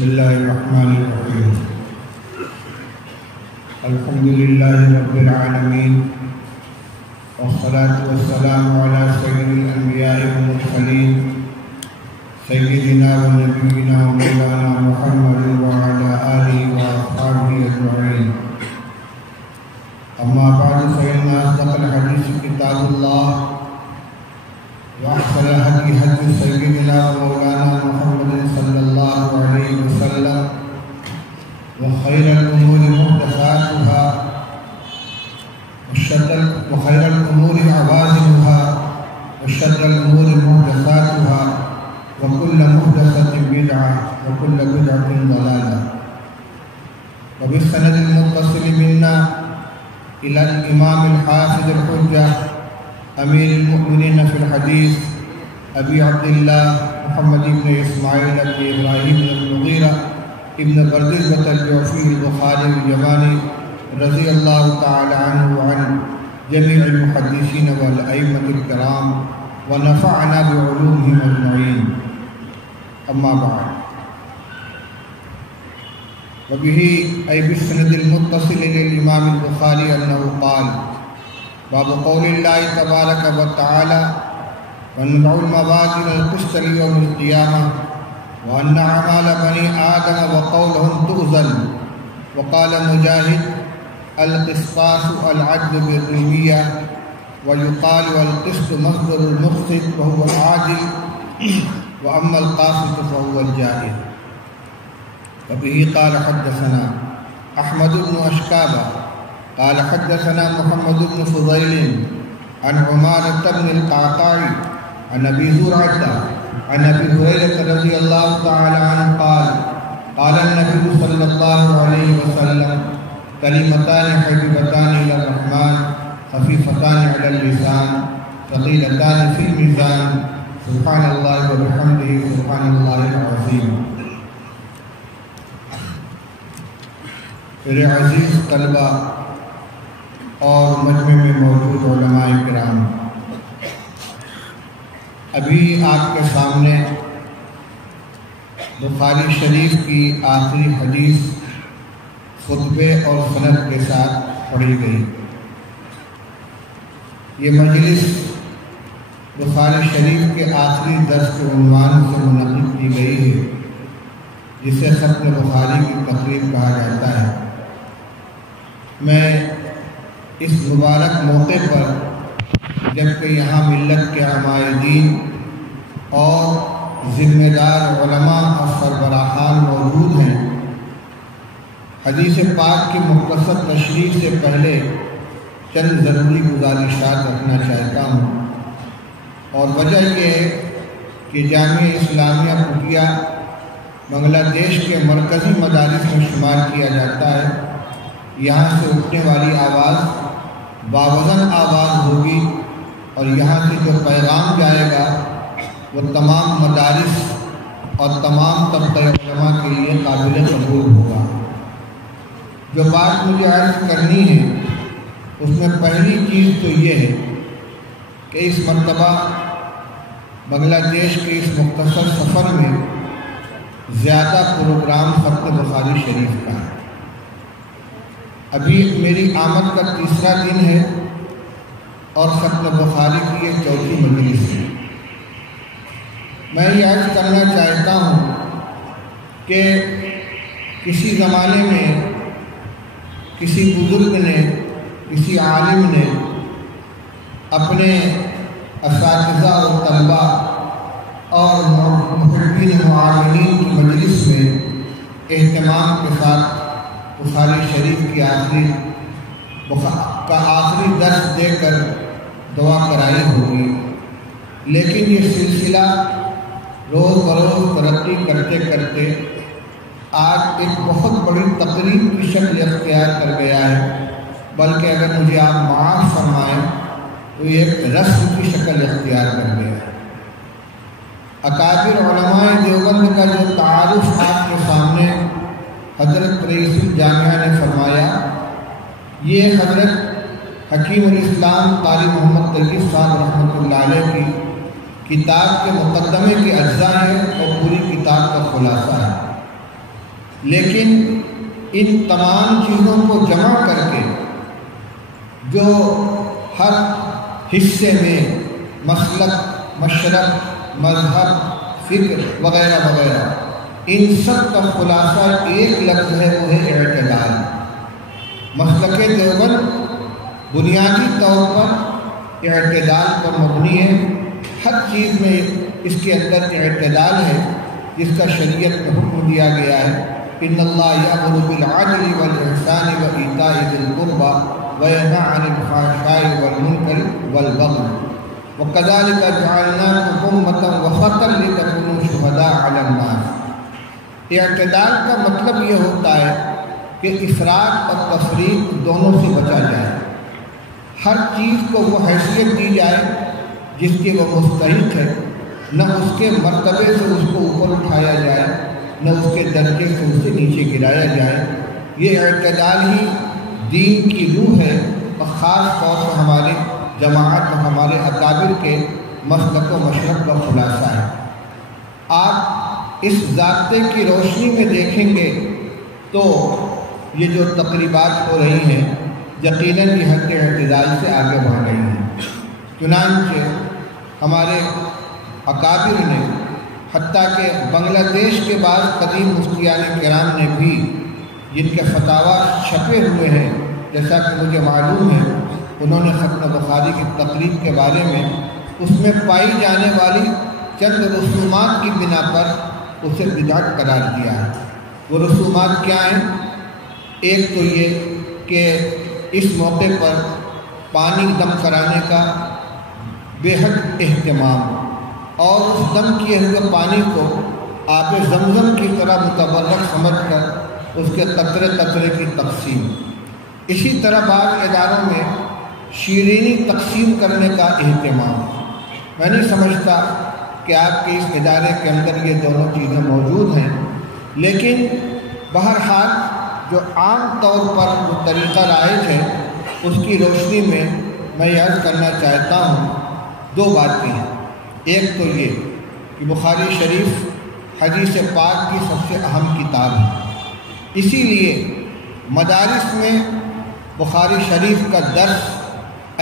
بسم الله الرحمن الرحيم. الحمد لله رب العالمين، والصلاة والسلام على سيد الأنبياء والمرسلين سيدنا ونبينا ومولانا محمد وعلى آله وأصحابه أجمعين. أما بعد فإن أصدق الحديث كتاب الله، وأحسن الهدي هدي سيدنا ومولانا محمد صلى الله عليه وسلم، وخير الأمور محدثاتها، وخير الأمور عوازمها، وشر الأمور محدثاتها، وكل محدثة بدعة، وكل بدعة ضلالة. وبالسند المتصل منا إلى الإمام الحافظ الحجة أمير المؤمنين في الحديث أبي عبد الله محمد بن إسماعيل بن إبراهيم بن المغيرة ابن بردزبة الجعفي البخاري الجماني رضي الله تعالى عنه وعن جميع المحدثين والأئمة الكرام، ونفعنا بعلومهم أجمعين. أما بعد، وبه أي بالسند المتصل إلى الإمام البخاري أنه قال: باب قول الله تبارك وتعالى: ونضع الموازين القسط ليوم القيامة وأن أعمال بني آدم وقولهم تؤذن. وقال مجاهد: القسطاس العدل بالرمية، ويقال والقسط مصدر المقسط وهو العادل، وأما القاسط فهو الجائر. وبه قال حدثنا أحمد بن أشكابة قال حدثنا محمد بن فضيل عن عمارة بن القعقاع عن أبي زرعة عن أبي هريرة رضي الله تعالى عنه قال: قال النبي صلى الله عليه وسلم: كلمتان حبيبتان إلى الرحمن خفيفتان على اللسان ثقيلتان في الميزان سبحان الله وبحمده سبحان الله العظيم. میرے عزیز طلبہ اور مجمع میں موجود علماء کرام، ابھی آپ کے سامنے بخاری شریف کی آخری حدیث خطبے اور سند کے ساتھ پڑھی گئی. یہ مجلس بخاری شریف کے آخری درس کے عنوان سے منعقد کی گئی ہے، جسے ختم بخاری کی تقریب کہا جاتا ہے. میں اس مبارک موقع پر، جبکہ یہاں ملت کے عمائدین اور ذمہ دار علماء اور سربراہان موجود ہیں، حدیث پاک کی مختصر تشریح سے پہلے چند ضروری گزارشات رکھنا چاہتا ہوں. اور وجہ یہ ہے کہ جامعہ اسلامیہ پٹیا بنگلہ دیش کے مرکزی مدارس میں شمار کیا جاتا ہے. یہاں سے اٹھنے والی آواز باوزن آواز ہوگی، اور یہاں سے جو پیغام جائے گا وہ تمام مدارس اور تمام طبقہ علماء کے لیے قابل قبول ہوگا. جو بات مجھے عرض کرنی ہے اس میں پہلی چیز تو یہ ہے کہ اس مرتبہ بنگلہ دیش کے اس مختصر سفر میں زیادہ پروگرام ختم بخاری شریف کا ہے. ابھی میری آمد کا تیسرا دن ہے اور ختم بخاری کی یہ چوتھی مجلس ہے. میں یہ عرض کرنا چاہتا ہوں کہ کسی زمانے میں کسی بزرگ نے، کسی عالم نے اپنے اساتذہ اور طلبہ اور محبین معاونین کی مجلس میں اہتمام کے ساتھ بخاری شریف کی آخری درس دے کر دعا کرائی ہوگی. لیکن یہ سلسلہ روز بروز ترقی کرتے کرتے آج ایک بہت بڑی تقریب کی شکل اختیار کر گیا ہے، بلکہ اگر مجھے آپ معاف فرمائیں تو یہ ایک رسم کی شکل اختیار کر گیا ہے. اکابر علماء دیوبند کا جو تعارف آپ کے سامنے حضرت رئیس الجامعہ نے فرمایا، یہ حضرت حکیم الاسلام قاری محمد طیب صاحب رحمۃ اللہ علیہ کی کتاب کے مقدمے کے اجزاء ہیں اور پوری کتاب کا خلاصہ ہے. لیکن ان تمام چیزوں کو جمع کر کے جو ہر حصے میں مسلک، مشرب، مذہب، فکر وغیرہ وغیرہ، ان سب کا خلاصہ ایک لفظ ہے، وہ ہے اعتدال۔ مسلک دیوبند بنیادی طور پر اعتدال پر مبنی ہے، ہر چیز میں اس کے اندر اعتدال ہے، جس کا شریعت میں حکم دیا گیا ہے۔ ان اللہ یأمر بالعدل والاحسان وایتاء ذی القربى وینہی عن الفحشاء والمنکر والبغی وکذلک جعلناکم امۃ وسطا لتکونوا شہداء علی الناس۔ اعتدال کا مطلب یہ ہوتا ہے کہ افراط اور تفریط دونوں سے بچا جائے، ہر چیز کو وہ حیثیت دی جائے جس کی وہ مستحق ہے، نہ اس کے مرتبے سے اس کو اوپر اٹھایا جائے، نہ اس کے درجے سے اسے نیچے گرایا جائے۔ یہ اعتدال ہی دین کی روح ہے، اور خاص طور سے ہمارے جماعت اور ہمارے اکابر کے مسلک و مشرب کا خلاصہ ہے۔ آپ اس ضابطے کی روشنی میں دیکھیں گے تو یہ جو تقریبات ہو رہی ہیں یقیناً یہ حد اعتدال سے آگے بڑھ رہی ہیں۔ چنانچہ ہمارے اکابر نے، حتیٰ کہ بنگلہ دیش کے بعد قدیم مفتیان کرام نے بھی، جن کے فتاویٰ چھپے ہوئے ہیں جیسا کہ مجھے معلوم ہے، انہوں نے ختم بخاری کی تقریب کے بارے میں اس میں پائی جانے والی چند رسومات کی بنا پر اسے بدعت قرار دیا ہے۔ وہ رسومات کیا ہیں؟ ایک تو یہ کہ اس موقع پر پانی دم کرانے کا بے حد اہتمام، اور اس دم کیے ہوئے پانی کو آب زمزم کی طرح متبرک سمجھ کر اس کے قطرے قطرے کی تقسیم۔ اسی طرح بعض اداروں میں شیرینی تقسیم کرنے کا اہتمام۔ میں نہیں سمجھتا کہ آپ کے اس ادارے کے اندر یہ دونوں چیزیں موجود ہیں، لیکن بہرحال جو عام طور پر جو طریقہ رائج ہے اس کی روشنی میں میں یہ عرض کرنا چاہتا ہوں دو باتیں ہیں۔ ایک تو یہ کہ بخاری شریف حدیث پاک کی سب سے اہم کتاب ہے، اسی لیے مدارس میں بخاری شریف کا درس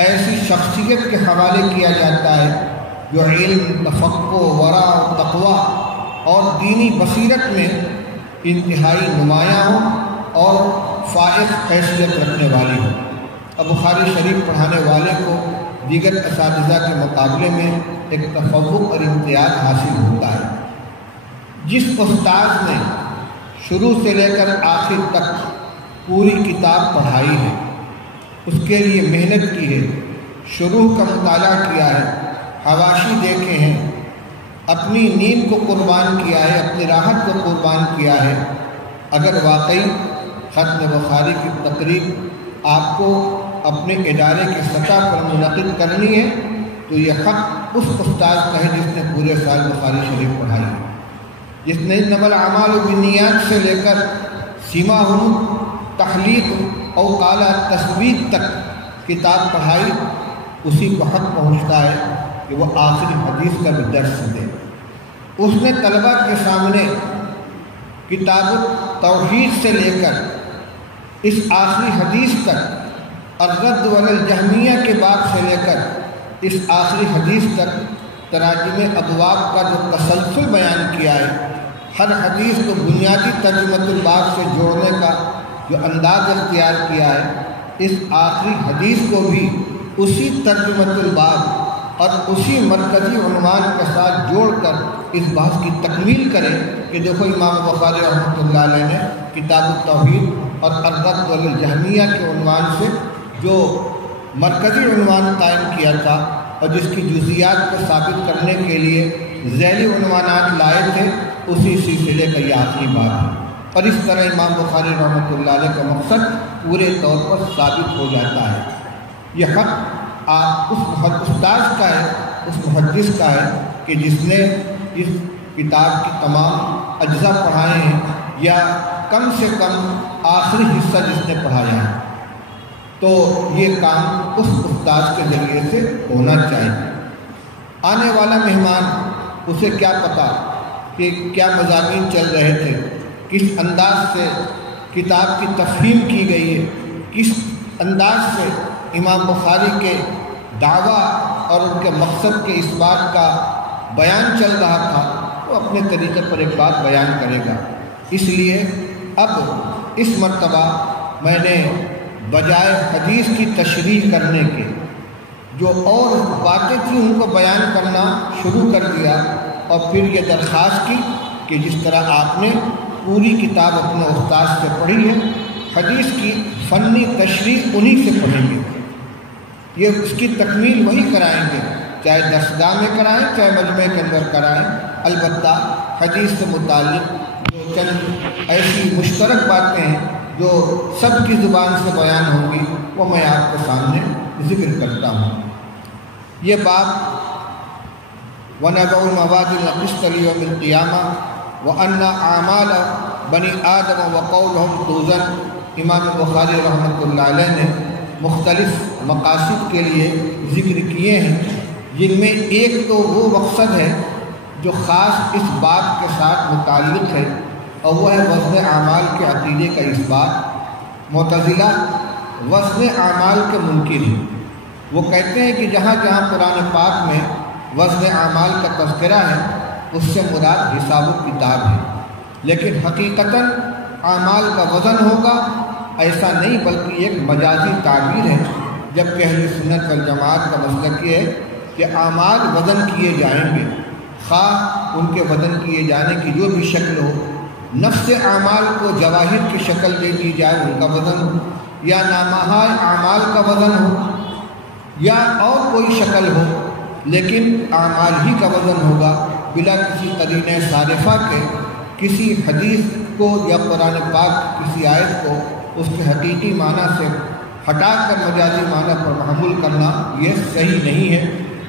ایسی شخصیت کے حوالے کیا جاتا ہے جو علم، تفقہ، ورع، تقوی اور دینی بصیرت میں انتہائی نمایاں ہو اور فائق حیثیت رکھنے والی ہو۔ اب بخاری شریف پڑھانے والے کو دیگر اساتذہ کے مقابلے میں ایک تفوق اور امتیاز حاصل ہوتا ہے۔ جس استاذ نے شروع سے لے کر آخر تک پوری کتاب پڑھائی ہے، اس کے لیے محنت کی ہے، شروع کا مطالعہ کیا ہے، حواشی دیکھے ہیں، اپنی نیند کو قربان کیا ہے، اپنی راحت کو قربان کیا ہے، اگر واقعی ختم بخاری کی تقریب آپ کو اپنے ادارے کی سطح پر منعقد کرنی ہے تو یہ حق اس استاذ کا ہے جس نے پورے سال بخاری شریف پڑھائی، جس نے انما الاعمال بالنیات سے لے کر سیما تحلیق او قال تثبیت تک کتاب پڑھائی، اسی کو حق پہنچتا ہے کہ وہ آخری حدیث کا بھی درس دے۔ اس نے طلبہ کے سامنے کتاب التوحید سے لے کر اس آخری حدیث تک، الرد علی الجہمیہ کے باب سے لے کر اس آخری حدیث تک تراجم ابواب کا جو تسلسل بیان کیا ہے، ہر حدیث کو بنیادی ترجمۃ الباب سے جوڑنے کا جو انداز اختیار کیا ہے، اس آخری حدیث کو بھی اسی ترجمۃ الباب اور اسی مرکزی عنوان کے ساتھ جوڑ کر اس بحث کی تکمیل کریں کہ دیکھو امام بخاری رحمۃ اللہ علیہ نے کتاب التوحید اور الرد علی الجہمیہ کے عنوان سے جو مرکزی عنوان قائم کیا تھا اور جس کی جزیات کو ثابت کرنے کے لیے ذیلی عنوانات لائے تھے، اسی سلسلے کا یہ آخری بات ہے۔ اور اس طرح امام بخاری رحمۃ اللہ علیہ کا مقصد پورے طور پر ثابت ہو جاتا ہے۔ یہ حق آپ اس استاذ کا ہے، اس محدث کا ہے کہ جس نے اس کتاب کی تمام اجزاء پڑھائے ہیں یا کم سے کم آخری حصہ جس نے پڑھایا ہے، تو یہ کام اس استاذ کے ذریعے سے ہونا چاہیے۔ آنے والا مہمان اسے کیا پتہ کہ کیا مضامین چل رہے تھے، کس انداز سے کتاب کی تفہیم کی گئی ہے، کس انداز سے امام بخاری کے دعویٰ اور ان کے مقصد کے اس بات کا بیان چل رہا تھا، وہ اپنے طریقے پر ایک بات بیان کرے گا۔ اس لیے اب اس مرتبہ میں نے بجائے حدیث کی تشریح کرنے کے جو اور باتیں تھیں ان کو بیان کرنا شروع کر دیا، اور پھر یہ درخواست کی کہ جس طرح آپ نے پوری کتاب اپنے استاد سے پڑھی ہے، حدیث کی فنی تشریح انہی سے پڑھیں گے، یہ اس کی تکمیل وہی کرائیں گے، چاہے درسگاہ میں کرائیں چاہے مجمع کے اندر کرائیں۔ البتہ حدیث سے متعلق جو چند ایسی مشترک باتیں ہیں جو سب کی زبان سے بیان ہوں گی وہ میں آپ کے سامنے ذکر کرتا ہوں۔ یہ باب وَنَضَعُ الْمَوَازِينَ الْقِسْطَ لِيَوْمِ الْقِيَامَةِ وَأَنَّ أَعْمَالَ بَنِي آدَمَ وَقَوْلُهُمْ تُوزَنُ، امام بخاری رحمۃ اللہ علیہ نے مختلف مقاصد کے لیے ذکر کیے ہیں، جن میں ایک تو وہ مقصد ہے جو خاص اس بات کے ساتھ متعلق ہے، اور وہ ہے وزن اعمال کے عقیدے کا اثبات۔ معتزلہ وزن اعمال کے منکر ہیں، وہ کہتے ہیں کہ جہاں جہاں قرآن پاک میں وزن اعمال کا تذکرہ ہے اس سے مراد حساب و کتاب ہے، لیکن حقیقتاً اعمال کا وزن ہوگا ایسا نہیں، بلکہ ایک مجازی تعبیر ہے، جبکہ اہل سنت والجماعت کا مسلک یہ ہے کہ اعمال وزن کیے جائیں گے، خواہ ان کے وزن کیے جانے کی جو بھی شکل ہو، نفس اعمال کو جواہر کی شکل دے دی جائے ان کا وزن ہو، یا نامہ اعمال کا وزن ہو، یا اور کوئی شکل ہو، لیکن اعمال ہی کا وزن ہوگا بلا کسی قرینہ صارفہ کے۔ کسی حدیث کو یا قرآن پاک کسی آیت کو اس کے حقیقی معنی سے ہٹا کر مجازی معنی پر محمول کرنا یہ صحیح نہیں ہے۔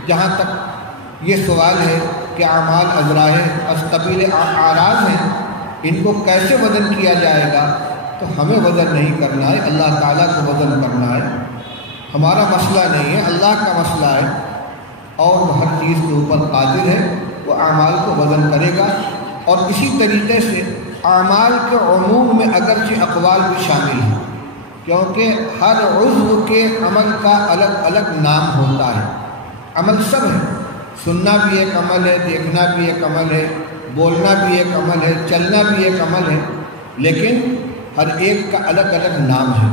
جہاں تک یہ سوال ہے کہ اعمال ازراہ از قبیل اعراض ہیں، ان کو کیسے وزن کیا جائے گا، تو ہمیں وزن نہیں کرنا ہے، اللہ تعالیٰ کو وزن کرنا ہے، ہمارا مسئلہ نہیں ہے، اللہ کا مسئلہ ہے، اور وہ ہر چیز کے اوپر قادر ہے، وہ اعمال کو وزن کرے گا۔ اور اسی طریقے سے اعمال کے عموم میں اگرچہ اقوال بھی شامل ہیں، کیونکہ ہر عضو کے عمل کا الگ الگ نام ہوتا ہے، عمل سب ہے، سننا بھی ایک عمل ہے، دیکھنا بھی ایک عمل ہے، بولنا بھی ایک عمل ہے، چلنا بھی ایک عمل ہے، لیکن ہر ایک کا الگ الگ نام ہے۔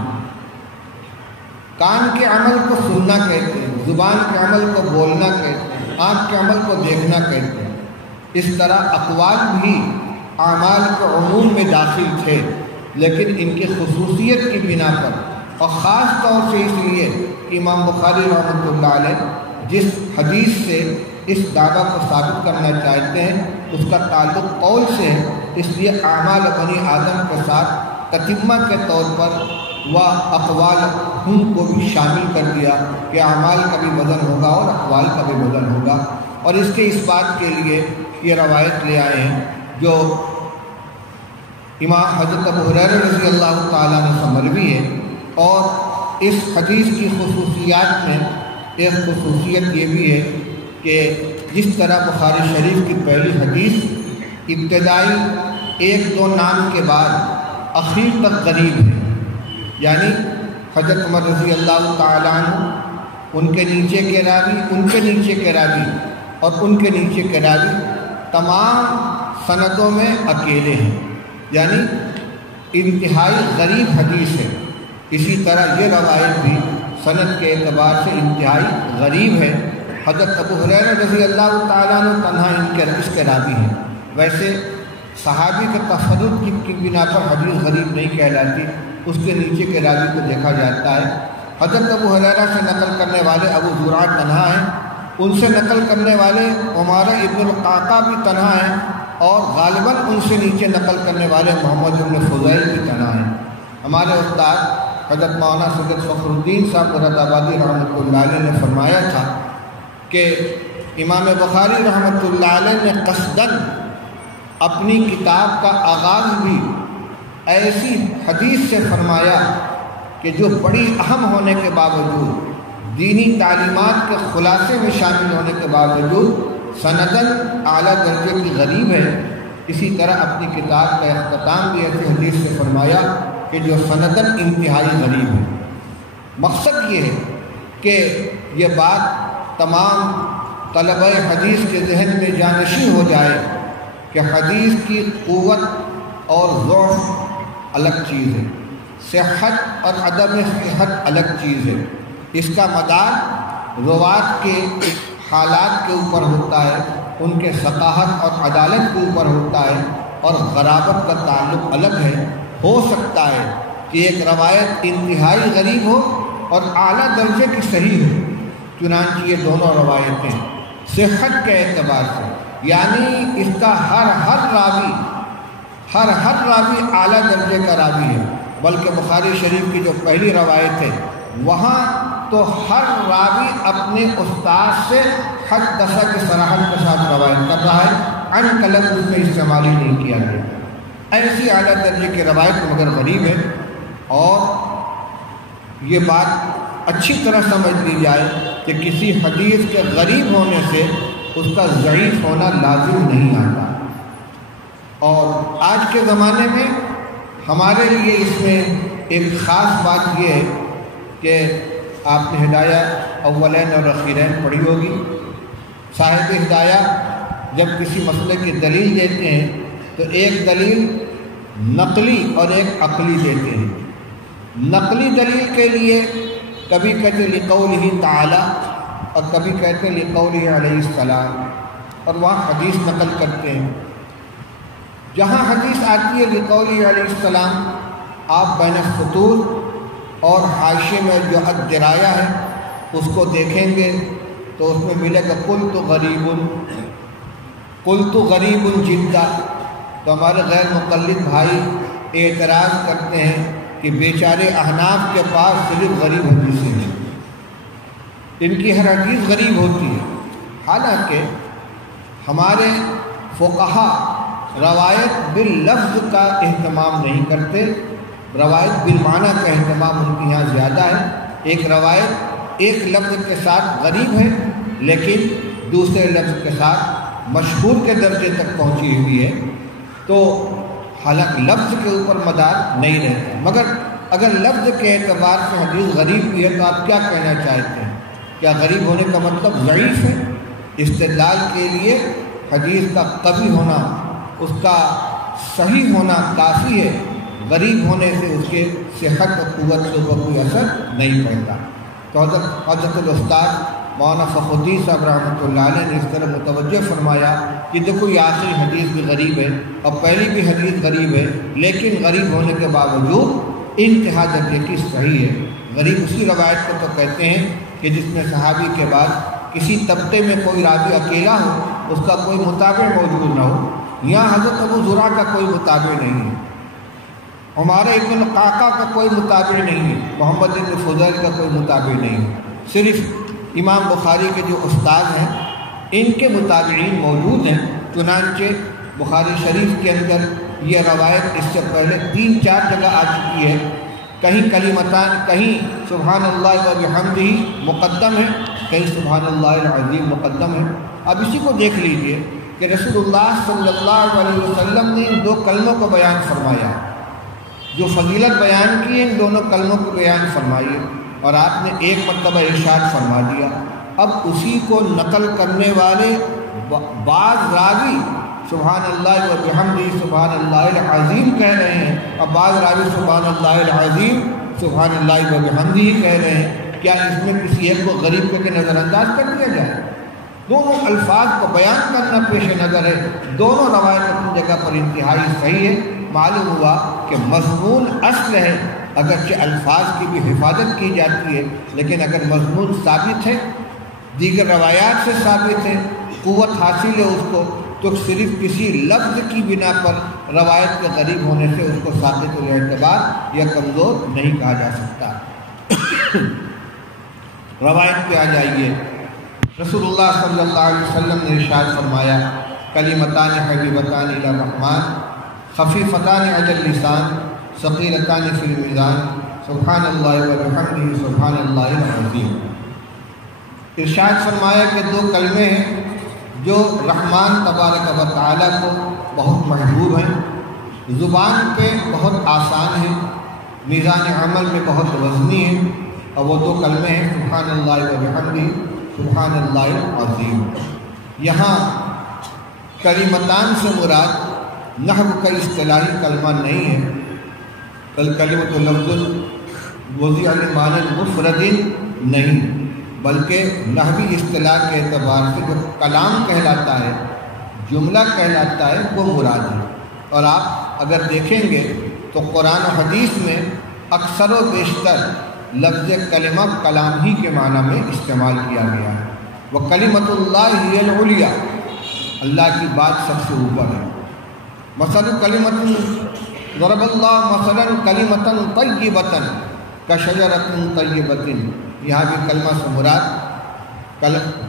کان کے عمل کو سننا کہتے ہیں، زبان کے عمل کو بولنا کہتے ہیں، آنکھ کے عمل کو دیکھنا کہتے ہیں۔ اس طرح اقوال بھی اعمال کے عموم میں داخل تھے، لیکن ان کی خصوصیت کی بنا پر، اور خاص طور سے اس لیے کہ امام بخاری رحمۃ اللہ علیہ جس حدیث سے اس دعویٰ کو ثابت کرنا چاہتے ہیں اس کا تعلق قول سے ہے، اس لیے اعمال بنی آدم کے ساتھ تتمہ کے طور پر و اقوال ہم کو بھی شامل کر دیا کہ اعمال کا بھی وزن ہوگا اور اقوال کا بھی وزن ہوگا۔ اور اس کے اس بات کے لیے یہ روایت لے آئے ہیں جو امام حضرت ابو ہریرہ رضی اللہ تعالیٰ نے مروی ہے، اور اس حدیث کی خصوصیات میں ایک خصوصیت یہ بھی ہے کہ جس طرح بخاری شریف کی پہلی حدیث ابتدائی ایک دو نام کے بعد اخیر تک غریب ہے، یعنی حضرت عمر رضی اللہ تعالیٰ عنہ، ان کے نیچے کے راوی، ان کے نیچے کے راوی اور ان کے نیچے کے راوی تمام سندوں میں اکیلے ہیں، یعنی انتہائی غریب حدیث ہے۔ اسی طرح یہ روایت بھی سند کے اعتبار سے انتہائی غریب ہے۔ حضرت ابو ہریرہ رضی اللہ تعالیٰ عنہ تنہا اس کے راوی ہیں، ویسے صحابی کے تفرد کی بنا پر حدیث غریب نہیں کہلاتی، اس کے نیچے کے راوی کو دیکھا جاتا ہے۔ حضرت ابو ہریرہ سے نقل کرنے والے ابو زرع تنہا ہیں، ان سے نقل کرنے والے عمارہ ابن القعقاع بھی تنہا ہیں، اور غالباً ان سے نیچے نقل کرنے والے محمد بن فضیل بھی تنہا ہیں۔ ہمارے استاد حضرت مولانا سید فخر الدین صاحب مراد آبادی رحمۃ اللہ علیہ نے فرمایا تھا کہ امام بخاری رحمۃ اللہ علیہ نے قصداً اپنی کتاب کا آغاز بھی ایسی حدیث سے فرمایا کہ جو بڑی اہم ہونے کے باوجود، دینی تعلیمات کے خلاصے میں شامل ہونے کے باوجود سنداً اعلیٰ درجے کی غریب ہے، اسی طرح اپنی کتاب کا اختتام بھی ایسی حدیث سے فرمایا کہ جو سنداً انتہائی غریب ہے۔ مقصد یہ ہے کہ یہ بات تمام طلبہ حدیث کے ذہن میں جانشین ہو جائے کہ حدیث کی قوت اور ضعف الگ چیز ہے، صحت اور عدم صحت الگ چیز ہے۔ اس کا مدار روات کے حالات کے اوپر ہوتا ہے، ان کے ثقافت اور عدالت کے اوپر ہوتا ہے، اور غرابت کا تعلق الگ ہے۔ ہو سکتا ہے کہ ایک روایت انتہائی غریب ہو اور اعلیٰ درجے کی صحیح ہو، چنانچہ یہ دونوں روایتیں صحت کے اعتبار سے، یعنی اس کا ہر راوی اعلیٰ درجے کا راوی ہے، بلکہ بخاری شریف کی جو پہلی روایت ہے وہاں تو ہر راوی اپنے استاد سے حدث کی صراحت کے ساتھ روایت کر رہا ہے، عن کا لفظ اس میں استعمال ہی نہیں کیا گیا۔ ایسی اعلیٰ درجے کی روایت مگر غریب ہے، اور یہ بات اچھی طرح سمجھ لی جائے کہ کسی حدیث کے غریب ہونے سے اس کا ضعیف ہونا لازم نہیں آتا۔ اور آج کے زمانے میں ہمارے لیے اس میں ایک خاص بات یہ ہے کہ آپ نے ہدایہ اولین اور اخیرین پڑھی ہوگی۔ صاحب ہدایہ جب کسی مسئلے کی دلیل دیتے ہیں تو ایک دلیل نقلی اور ایک عقلی دیتے ہیں۔ نقلی دلیل کے لیے کبھی کہتے لقولہ تعالی اور کبھی کہتے لقولہ علیہ السلام، اور وہاں حدیث نقل کرتے ہیں۔ جہاں حدیث آتی ہے لقولہ علیہ السلام، آپ بین السطور اور حاشیے میں جو الدرایا ہے اس کو دیکھیں گے تو اس میں ملے گا قلت غریب جدہ، تو ہمارے غیر مقلد بھائی اعتراض کرتے ہیں کہ بیچارے احناف کے پاس صرف غریب حدیثیں ہیں، ان کی ہر حدیث غریب ہوتی ہے۔ حالانکہ ہمارے فقہا روایت باللفظ کا اہتمام نہیں کرتے، روایت بالمعنی کا اہتمام ان کے یہاں زیادہ ہے۔ ایک روایت ایک لفظ کے ساتھ غریب ہے لیکن دوسرے لفظ کے ساتھ مشہور کے درجے تک پہنچی ہوئی ہے، تو حالانکہ لفظ کے اوپر مدار نہیں رہتا، مگر اگر لفظ کے اعتبار سے حدیث غریب بھی ہے تو آپ کیا کہنا چاہتے ہیں؟ کیا غریب ہونے کا مطلب ضعیف ہے؟ استدلال کے لیے حدیث کا قوی ہونا، اس کا صحیح ہونا کافی ہے، غریب ہونے سے اس کے صحت و قوت کے اوپر کوئی اثر نہیں پڑتا۔ تو حضرت الاستاذ مولانا فخر الدین صاحب رحمۃ اللہ علیہ نے اس طرح متوجہ فرمایا کہ دیکھو یہ آخری حدیث بھی غریب ہے اور پہلی بھی حدیث غریب ہے، لیکن غریب ہونے کے باوجود انتہا درجے کی صحیح ہے۔ غریب اسی روایت کو تو کہتے ہیں کہ جس میں صحابی کے بعد کسی طبقے میں کوئی راوی اکیلا ہو، اس کا کوئی متابع موجود نہ ہو۔ یہاں حضرت ابو زرع کا کوئی متابع نہیں ہے، ہمارے ابن قعقاع کا کوئی متابع نہیں ہے، محمد بن فضیل کا کوئی متابع نہیں ہے، صرف امام بخاری کے جو استاد ہیں ان کے متابعین موجود ہیں۔ چنانچہ بخاری شریف کے اندر یہ روایت اس سے پہلے 3-4 جگہ آ چکی ہے، کہیں کلمتان، کہیں سبحان اللہ و بحمدہ مقدم ہے، کہیں سبحان اللہ العظیم مقدم ہے۔ اب اسی کو دیکھ لیجئے کہ رسول اللہ صلی اللہ علیہ وسلم نے ان 2 کلموں کو بیان فرمایا، جو فضیلت بیان کی ان دونوں کلموں کو بیان فرمائی، اور آپ نے ایک مرتبہ ارشاد فرما دیا۔ اب اسی کو نقل کرنے والے بعض راوی سبحان اللہ و بحمدہ سبحان اللہ العظیم کہہ رہے ہیں، اب بعض راوی سبحان اللہ العظیم سبحان اللہ و بحمدہ ہی کہہ رہے ہیں۔ کیا اس میں کسی ایک کو غریب کر کے نظر انداز کر دیا جائے؟ دونوں الفاظ کو بیان کرنا پیش نظر ہے، دونوں روایت اپنی جگہ پر انتہائی صحیح ہے۔ معلوم ہوا کہ مضمون اصل ہے، اگرچہ الفاظ کی بھی حفاظت کی جاتی ہے، لیکن اگر مضمون ثابت ہے، دیگر روایات سے ثابت ہے، قوت حاصل ہے اس کو، تو صرف کسی لفظ کی بنا پر روایت کے غریب ہونے سے اس کو ثابت الاعتبار یا کمزور نہیں کہا جا سکتا۔ روایت پہ آ جائیے۔ رسول اللہ صلی اللہ علیہ وسلم نے ارشاد فرمایا کلمتان حبیبتان الی الرحمن خفیفتان علی اللسان ثقیلتان فی المیزان سبحان اللہ و بحمدہ سبحان اللہ العظیم۔ ارشاد فرمایا کہ 2 کلمے ہیں جو رحمان تبارک و تعالیٰ کو بہت محبوب ہیں، زبان پہ بہت آسان ہیں، میزان عمل میں بہت وزنی ہیں، اور وہ دو کلمے ہیں سبحان اللہ و بحمدہ سبحان اللہ العظیم۔ یہاں کلمتان سے مراد نحو کا اصطلاحی کلمہ نہیں ہے، بل کلمۃ لفظ وضع لمعنی مفرد نہیں، بلکہ نحوی اصطلاح کے اعتبار سے جو کلام کہلاتا ہے، جملہ کہلاتا ہے، وہ مراد ہے۔ اور آپ اگر دیکھیں گے تو قرآن و حدیث میں اکثر و بیشتر لفظ کلمہ کلام ہی کے معنی میں استعمال کیا گیا ہے۔ وَكَلِمَةُ اللَّهِ هِيَ الْعُلْيَا، اللہ کی بات سب سے اوپر ہے۔ مثل کلمۃ ضرب اللہ مثلا کلمۃ طیبۃ کشجرۃ طیبۃ، یہاں بھی کلمہ سے مراد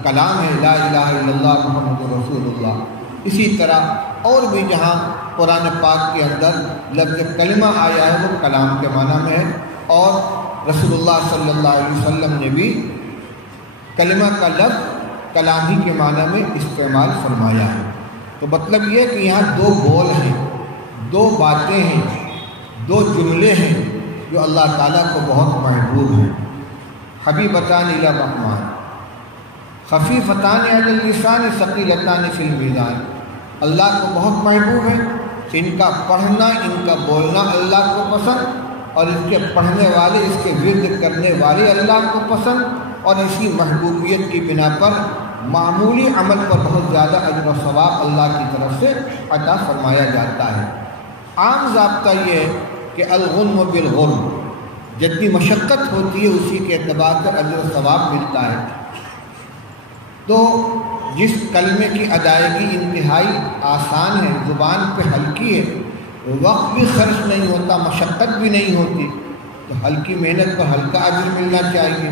کلام ہے، لا الہ الا اللہ محمد رسول اللہ۔ اسی طرح اور بھی جہاں قرآن پاک کے اندر لفظ کلمہ آیا ہے وہ کلام کے معنی میں ہے، اور رسول اللہ صلی اللہ علیہ وسلم نے بھی کلمہ کا لفظ کلام ہی کے معنی میں استعمال فرمایا ہے۔ تو مطلب یہ کہ یہاں دو بول ہیں، دو باتیں ہیں، دو جملے ہیں جو اللہ تعالیٰ کو بہت محبوب ہیں۔ حبیبتان الی الرحمن خفیفتان علی اللسان ثقیلتان فی المیزان، اللہ کو بہت محبوب ہے، ان کا پڑھنا، ان کا بولنا اللہ کو پسند، اور اس کے پڑھنے والے، اس کے ورد کرنے والے اللہ کو پسند، اور اسی محبوبیت کی بنا پر معمولی عمل پر بہت زیادہ اجر و ثواب اللہ کی طرف سے عطا فرمایا جاتا ہے۔ عام ضابطہ یہ ہے کہ الغنم بالغنم، جتنی مشقت ہوتی ہے اسی کے اعتبار سے اجر و ثواب ملتا ہے۔ تو جس کلمے کی ادائیگی انتہائی آسان ہے، زبان پہ ہلکی ہے، وقت بھی خرچ نہیں ہوتا، مشقت بھی نہیں ہوتی، تو ہلکی محنت پر ہلکا اجر ملنا چاہیے۔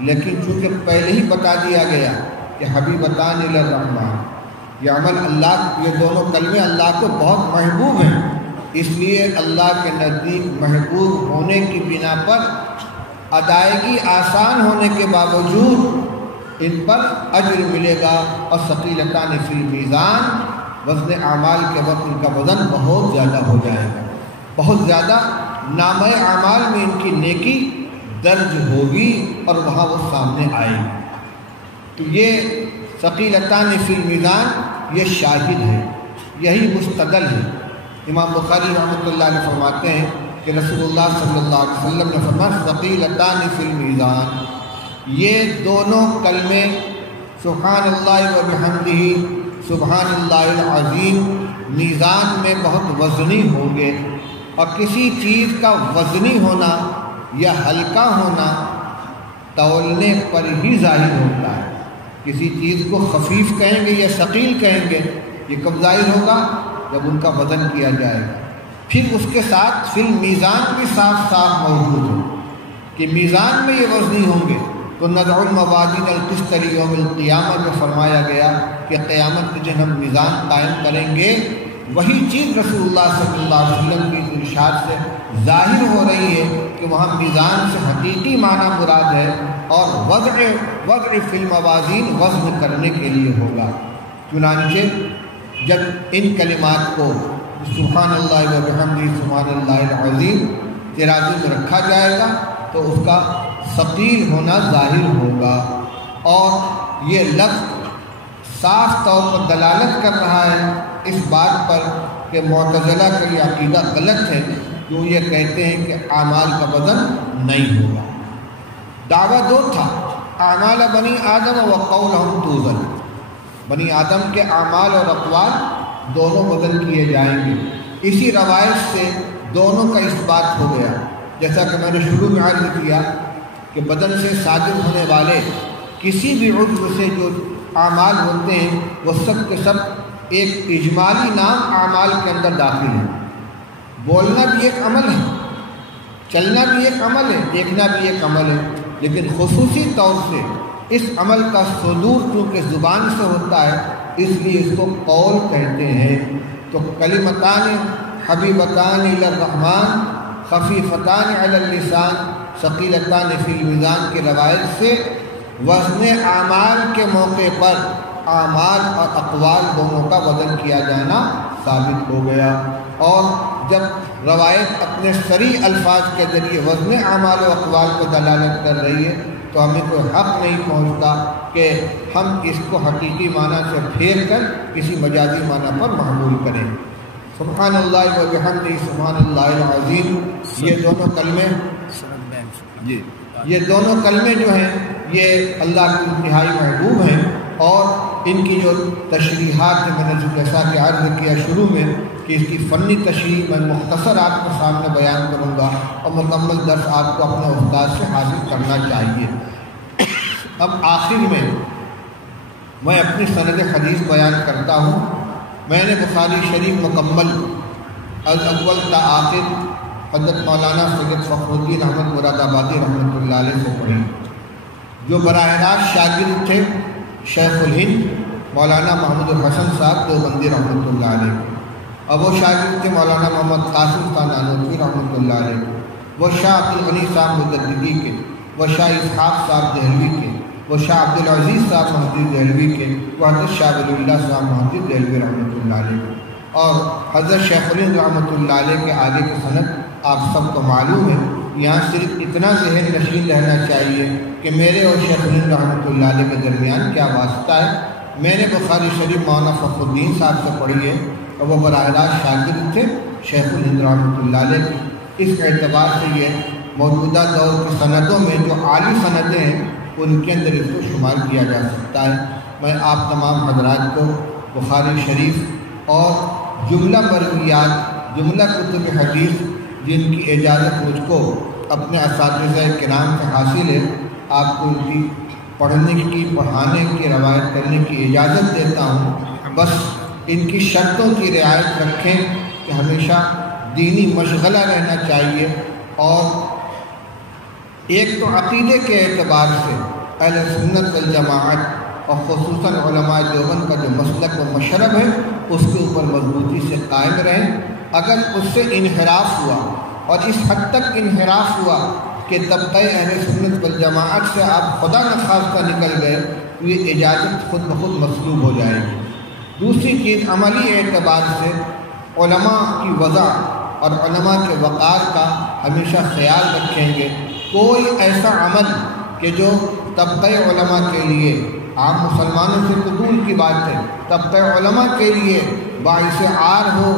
لیکن چونکہ پہلے ہی بتا دیا گیا کہ حبیبتان الی الرحمن، یہ عمل اللہ، یہ دونوں کلمے اللہ کو بہت محبوب ہیں، اس لیے اللہ کے نزدیک محبوب ہونے کی بنا پر ادائیگی آسان ہونے کے باوجود ان پر اجر ملے گا، اور ثقیلتان فی المیزان، وزن اعمال کے وقت ان کا وزن بہت زیادہ ہو جائے گا، بہت زیادہ نامہ اعمال میں ان کی نیکی درج ہوگی اور وہاں وہ سامنے آئے گی۔ تو یہ ثقیلتان فی المیزان یہ شاہد ہے، یہی مستدل ہے۔ امام بخاری رحمۃ اللہ علیہ فرماتے ہیں کہ رسول اللہ صلی اللہ علیہ وسلم نے فرمایا ثقیلتان فی المیزان، یہ دونوں کلمے سبحان اللہ و بحمدہ سبحان اللہ العظیم میزان میں بہت وزنی ہوں گے، اور کسی چیز کا وزنی ہونا یا ہلکا ہونا تولنے پر ہی ظاہر ہوتا ہے۔ کسی چیز کو خفیف کہیں گے یا ثقیل کہیں گے، یہ کب ظاہر ہوگا؟ جب ان کا وزن کیا جائے گا۔ پھر اس کے ساتھ فی المیزان بھی صاف صاف موجود ہو کہ میزان میں یہ وزنی ہوں گے۔ تو نضع الموازین القسط لیوم القیامہ میں فرمایا گیا کہ قیامت کے دن ہم میزان قائم کریں گے، وہی چیز رسول اللہ صلی اللہ علیہ وسلم کی ارشاد سے ظاہر ہو رہی ہے کہ وہاں میزان سے حقیقی معنی مراد ہے، اور وضع فی الموازین وزن کرنے کے لیے ہوگا۔ چنانچہ جب ان کلمات کو سبحان اللہ و بحمدہ سبحان اللہ العظیم ترازو میں رکھا جائے گا تو اس کا ثقیل ہونا ظاہر ہوگا، اور یہ لفظ صاف طور پر دلالت کر رہا ہے اس بات پر کہ معتزلہ کا یہ عقیدہ غلط ہے جو یہ کہتے ہیں کہ اعمال کا وزن نہیں ہوگا۔ دعویٰ دو تھا، اعمال بنی آدم و قولہم توزن، بنی آدم کے اعمال اور اقوال دونوں وزن کیے جائیں گے۔ اسی روایت سے دونوں کا اس بات ہو گیا، جیسا کہ میں نے شروع میں عرض کیا کہ بدن سے صادر ہونے والے کسی بھی عضو سے جو اعمال ہوتے ہیں وہ سب کے سب ایک اجمالی نام اعمال کے اندر داخل ہے۔ بولنا بھی ایک عمل ہے، چلنا بھی ایک عمل ہے، دیکھنا بھی ایک عمل ہے، لیکن خصوصی طور سے اس عمل کا صدور چونکہ زبان سے ہوتا ہے اس لیے اس کو قول کہتے ہیں۔ تو کلمتان حبیبتان الی الرحمن خفیفتان علی اللسان ثقیلتان فی المیزان کی روایت سے وزن اعمال کے موقع پر اعمال اور اقوال دونوں کا وزن کیا جانا ثابت ہو گیا۔ اور جب روایت اپنے صریح الفاظ کے ذریعے وزن اعمال و اقوال کو دلالت کر رہی ہے تو ہمیں کوئی حق نہیں پہنچتا کہ ہم اس کو حقیقی معنی سے پھیر کر کسی مجازی معنی پر محمول کریں۔ سبحان اللہ و بحمدہ سبحان اللہ العظیم، یہ دونوں کلمے جو ہیں یہ اللہ کی انتہائی محبوب ہیں، اور ان کی جو تشریحات میں نے جیسا کہ عرض کیا شروع میں کہ اس کی فنی تشریح میں مختصر آپ کے سامنے بیان کروں گا، اور مکمل درس آپ کو اپنے استاد سے حاصل کرنا چاہیے۔ اب آخر میں اپنی سند حدیث بیان کرتا ہوں۔ میں نے بخاری شریف مکمل از اول تا آخر حضرت مولانا سید فخر الدین احمد مراد آبادی رحمۃ اللہ علیہ سے پڑھی، جو براہ راست شاگرد تھے شیخ الہند مولانا محمود الحسن صاحب دیوبندی رحمۃ اللہ علیہ، اور وہ شاگرد تھے مولانا محمد قاسم خان نانوتوی رحمۃ اللہ علیہ، وہ شاہ عبد الغنی صاحب مجددی کے، وہ شاہ اسحاق صاحب دہلوی کے، وہ شاہ عبد العزیز صاحب محدث دہلوی کے، وہ حضرت شاہ ولی اللہ صاحب محدث دہلوی رحمۃ اللہ علیہ، اور حضرت شیخ الہند رحمۃ اللہ علیہ کے آگے کی سند آپ سب کو معلوم ہے۔ یہاں صرف اتنا ذہن نشین رہنا چاہیے کہ میرے اور شیخ الہند رحمۃ اللہ علیہ کے درمیان کیا واسطہ ہے۔ میں نے بخاری شریف مولانا فخر الدین صاحب سے پڑھی ہے، اور وہ براہ راست شاگرد تھے شیخ الہند رحمۃ اللہ علیہ کی۔ اس اعتبار سے یہ موجودہ دور کی سندوں میں جو اعلیٰ سندیں ہیں ان کے اندر اس کو شمار کیا جا سکتا ہے۔ میں آپ تمام حضرات کو بخاری شریف اور جملہ مرویات، جملہ کتب حدیث جن کی اجازت مجھ کو اپنے اساتذہ کرام سے حاصل ہے، آپ کو ان کی پڑھنے کی، پڑھانے کی، روایت کرنے کی اجازت دیتا ہوں۔ بس ان کی شرطوں کی رعایت رکھیں کہ ہمیشہ دینی مشغلہ رہنا چاہیے، اور ایک تو عقیدے کے اعتبار سے اہل سنت والجماعت اور خصوصاً علماء دیوبند کا جو مسلک و مشرب ہے اس کے اوپر مضبوطی سے قائم رہیں۔ اگر اس سے انحراف ہوا، اور اس حد تک انحراف ہوا کہ طبقہ اہل سنت والجماعت سے آپ خدا نخواستہ نکل گئے تو یہ اجازت خود بخود مسلوب ہو جائے گی۔ دوسری چیز عملی اعتبار سے علماء کی وضع اور علماء کے وقار کا ہمیشہ خیال رکھیں گے۔ کوئی ایسا عمل کہ جو طبقہ علماء کے لیے، عام مسلمانوں سے تو دور کی بات ہے، طبقہ علماء کے لیے باعث عار ہو،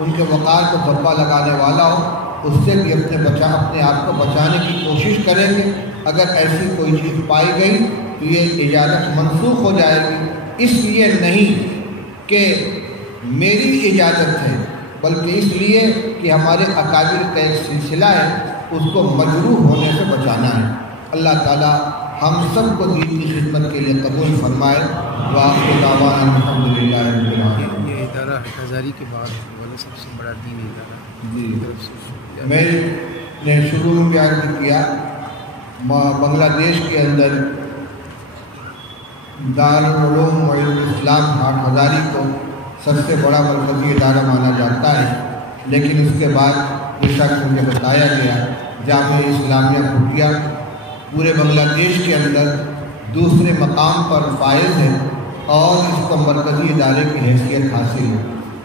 ان کے وقار کو دھبا لگانے والا ہو، اس سے بھی اپنے آپ کو بچانے کی کوشش کریں گے۔ اگر ایسی کوئی چیز پائی گئی تو یہ اجازت منسوخ ہو جائے گی، اس لیے نہیں کہ میری اجازت ہے، بلکہ اس لیے کہ ہمارے اکابر کا ایک سلسلہ ہے، اس کو مجروح ہونے سے بچانا ہے۔ اللہ تعالی ہم سب کو دین کی خدمت کے لیے قبول فرمائے۔ وآخر دعوانا الحمدللہ رب العالمین۔ یہ ادارہ ہزاری کے بعد والا سب سے بڑا دینی ادارہ جی، میں نے شروع میں بھی عرض کیا، بنگلہ دیش کے اندر دارالعلوم معین الاسلام ہاٹ ہزاری کو سب سے بڑا مرکزی ادارہ مانا جاتا ہے، لیکن اس کے بعد جیسا کہ مجھے بتایا گیا جامعہ اسلامیہ پھوٹیا پورے بنگلہ دیش کے اندر دوسرے مقام پر فائز ہے، اور اس کو مرکزی ادارے کی حیثیت حاصل ہے۔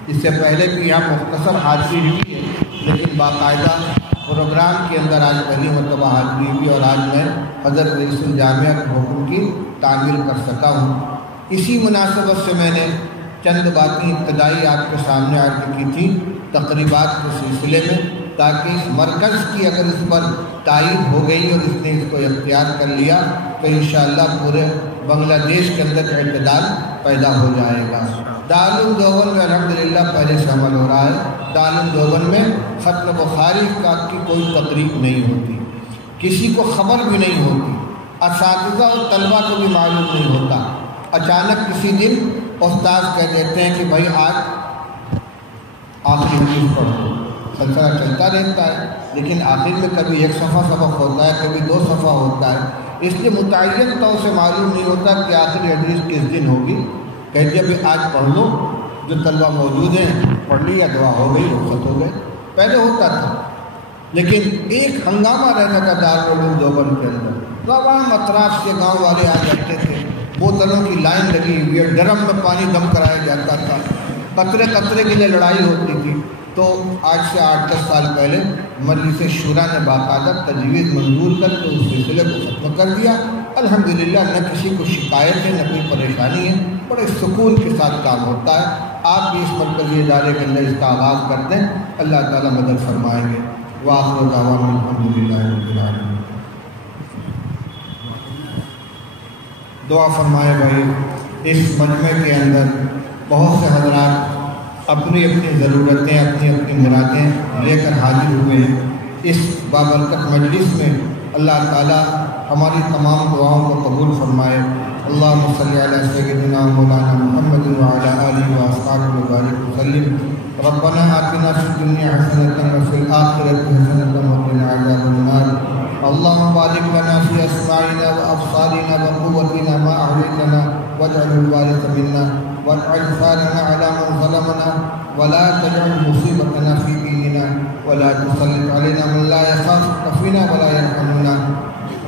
اس سے پہلے بھی یہاں مختصر حاضری ہوئی ہے، لیکن باقاعدہ پروگرام کے اندر آج پہلی مرتبہ حاضری ہوئی، اور آج میں حضرت رئیس الجامعہ کے حکم کی تعمیل کر سکا ہوں۔ اسی مناسبت سے میں نے چند باتیں ابتدائی آپ کے سامنے عرض کی تھی تقریبات کے سلسلے میں، تاکہ اس مرکز کی اگر اس پر تائید ہو گئی اور اس نے اس کو اختیار کر لیا تو انشاءاللہ پورے بنگلہ دیش کے اندر اعتدال پیدا ہو جائے گا۔ دارالعلوم دیوبند میں الحمدللہ پہلے سے عمل ہو رہا ہے۔ دارالعلوم دیوبند میں ختم بخاری کی کوئی تقریب نہیں ہوتی، کسی کو خبر بھی نہیں ہوتی، اساتذہ اور طلبہ کو بھی معلوم نہیں ہوتا۔ اچانک کسی دن استاد کہہ دیتے ہیں کہ بھائی آج آخری حدیث پڑھو، سلسلہ چلتا رہتا ہے، لیکن آخر میں کبھی ایک صفحہ سبق ہوتا ہے، کبھی 2 صفحہ ہوتا ہے، اس لیے متعین طور سے معلوم نہیں ہوتا کہ آخری حدیث کس دن ہوگی۔ کہتے ابھی آج پڑھ لو، جو طلبہ موجود ہیں پڑھ لی یا دعا ہو گئی، رخصت ہو گئے۔ پہلے ہوتا تھا، لیکن ایک ہنگامہ رہتا تھا دارالعلوم دیوبند کے اندر، تمام اطراف کے گاؤں والے آ جاتے تھے، بوتلوں کی لائن لگی ہوئی ہے، ڈرم میں پانی دم کرایا جاتا تھا، قطرے قطرے کے لیے لڑائی ہوتی تھی۔ تو آج سے 8-10 سال پہلے مجلس شورا نے باقاعدہ تجویز منظور کر کے اس سلسلے کو ختم کر دیا۔ الحمدللہ نہ کسی کو شکایت ہے، نہ کوئی پریشانی ہے، بڑے سکون کے ساتھ کام ہوتا ہے۔ آپ بھی اس مرکزی ادارے کے اندر اس کا آغاز کر دیں، اللہ تعالیٰ مدد فرمائیں گے۔ وآخر دعوانا الحمدللہ رب العالمین۔ دعا فرمائے بھائی، اس مجمع کے اندر بہت سے حضرات اپنی اپنی ضرورتیں، اپنی اپنی مرادیں لے کر حاضر ہوئے ہیں۔ اس بابرکت مجلس میں اللہ تعالیٰ ہماری تمام دعاؤں کو قبول فرمائے۔ اللہم صلی علی سیدنا مولانا محمد وعلی آلہ واصحابہ وبارک وسلم۔ ربنا آتنا فی الدنیا حسنۃ وفی الآخرۃ حسنۃ وقنا عذاب النار۔ اللہم بارک لنا فی اسماعنا وابصارنا وقوتنا ما احییتنا واجعله الوارث منا واجعل ثارنا على من ظلمنا ولا تجعل مصیبتنا فی دیننا ولا تسلط علینا من لا یخافک فینا ولا یرحمنا۔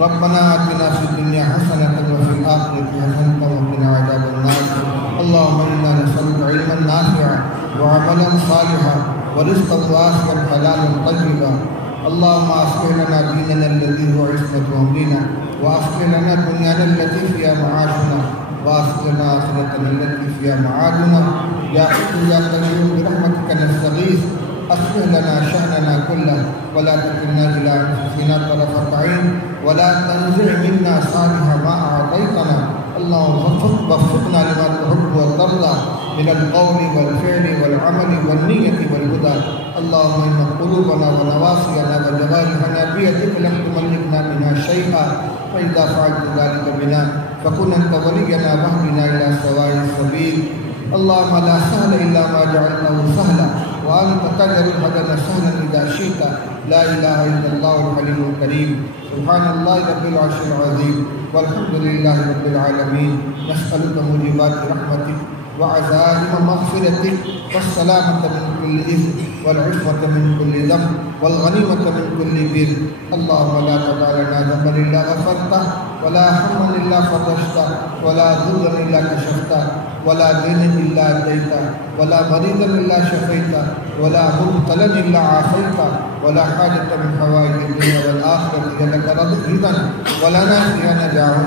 ربنا آتنا فی الدنیا حسنۃ وفی الآخرۃ حسنۃ وقنا عذاب النار۔ اللہم انا نسألک علما نافعا وعملا صالحا ورزقا واسعا حلالا طیبا۔ اللهم اصلح لنا ديننا الذي هو عصمة أمرنا واصلح لنا دنيانا التي فيها معاشنا واصلح لنا آخرتنا التي فيها معادنا يا حي يا قيوم برحمتك نستغيث اصلح لنا شأننا كله ولا تكلنا إلى أنفسنا طرفة عين ولا تنزع منا صالح ما أعطيتنا اللهم وفقنا لما تحب وترضى من القول والفعل والعمل والنية والهدى اللهم إن قلوبنا ونواصينا وجوارحنا بيدك لم تملكنا منها شيئا فإذا فعلت ذلك بنا فكن أنت ولينا واهدنا إلى سواء السبيل اللهم لا سهل إلا ما جعلته سهلا وأنت تجعل الحزن سهلا إذا شئت لا إله إلا الله الحليم الكريم سبحان الله رب العرش العظيم والحمد لله رب العالمين نسألك موجبات رحمتك وعزائم مغفرتك والسلامة من كل إثم والعصمة من كل ذنب والغنيمة من كل بر اللهم لا تدع لنا ذنبا إلا غفرته ولا هما إلا فرجته ولا ضرا إلا كشفته ولا دينا إلا أديته ولا مريضا إلا شفيته ولا مبتلا إلا عافيته ولا حاجة من حوائج الدنيا والآخرة هي لك رضا ولنا فيها نجاح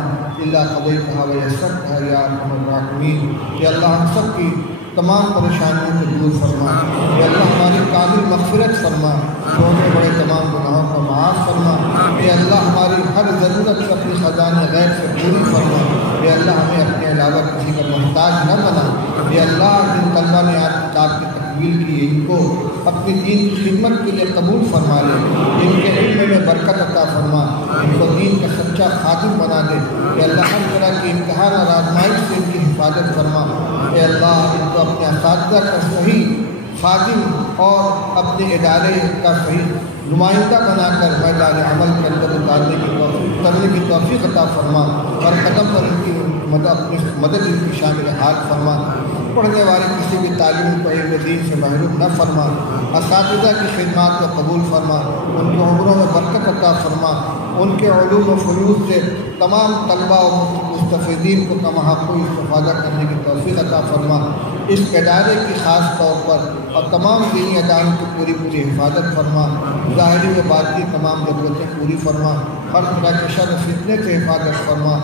إلا قضيتها ويسرتها يا أرحم الراحمين۔ یا اللہ ہم سب کی تمام پریشانیوں کو دور فرما، یا اللہ ہماری کامل مغفرت فرما، چھوٹے بڑے تمام گناہوں کو معاف فرما، یا اللہ ہماری ہر ضرورت کو اپنی خزانہ غیب سے پوری فرما، یا اللہ ہمیں اپنے علاوہ کسی کا محتاج نہ بنا، یا اللہ جن طلبہ نے آج کتاب کی تکمیل کی ان کو اپنی دین کی خدمت کے لیے قبول فرما لے، ان کے علم میں برکت عطا فرما، ان کو دین کا سچا خادم بنا دے، یا اللہ ہر طرح کی امتحان اور آزمائش سے ان کی حفاظت فرما، اے اللہ ان کو اپنے اساتذہ کا صحیح خادم اور اپنے ادارے کا صحیح نمائندہ بنا کر میدان عمل کے اندر اترنے کی توفیق عطا فرما، اور قدم پر ان کی مدد ان کی شامل حال فرما، پڑھنے والے کسی بھی تعلیم کو علم دین سے محروم نہ فرما، اساتذہ کی خدمات کو قبول فرما، ان کی عمروں میں برکت عطا فرما، ان کے علوم و فنون سے تمام طلبہ و مستفیدین کو کمحق استفادہ کرنے کی توفیق عطا فرما، اس ادارے کی خاص طور پر اور تمام دینی اداروں کی پوری حفاظت فرما، ظاہری و باطنی تمام ضرورتیں پوری فرما، ہر طرح کے شر فتنے سے حفاظت فرما،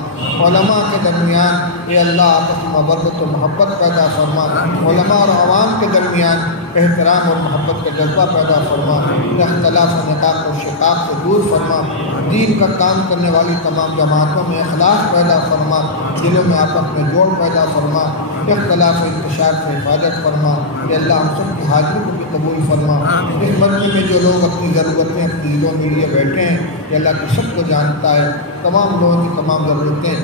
علماء کے درمیان اے اللہ آپس میں محبت و محبت پیدا فرما، علماء اور عوام کے درمیان احترام اور محبت کا جذبہ پیدا فرما، اختلاف و نقاق و شقاق سے دور فرما، دین کا کام کرنے والی تمام جماعتوں میں اخلاص پیدا فرما، دلوں میں آپس میں جوڑ پیدا فرما، اختلاف و انتشار سے حفاظت فرما، اے اللہ ہم سب کی حاضری کو بھی قبول فرما، اس مرکز میں جو لوگ اپنی ضرورتیں اپنی دلوں کے لیے بیٹھے ہیں اے اللہ کی سب کو جانتا ہے، تمام لوگوں کی تمام ضرورتیں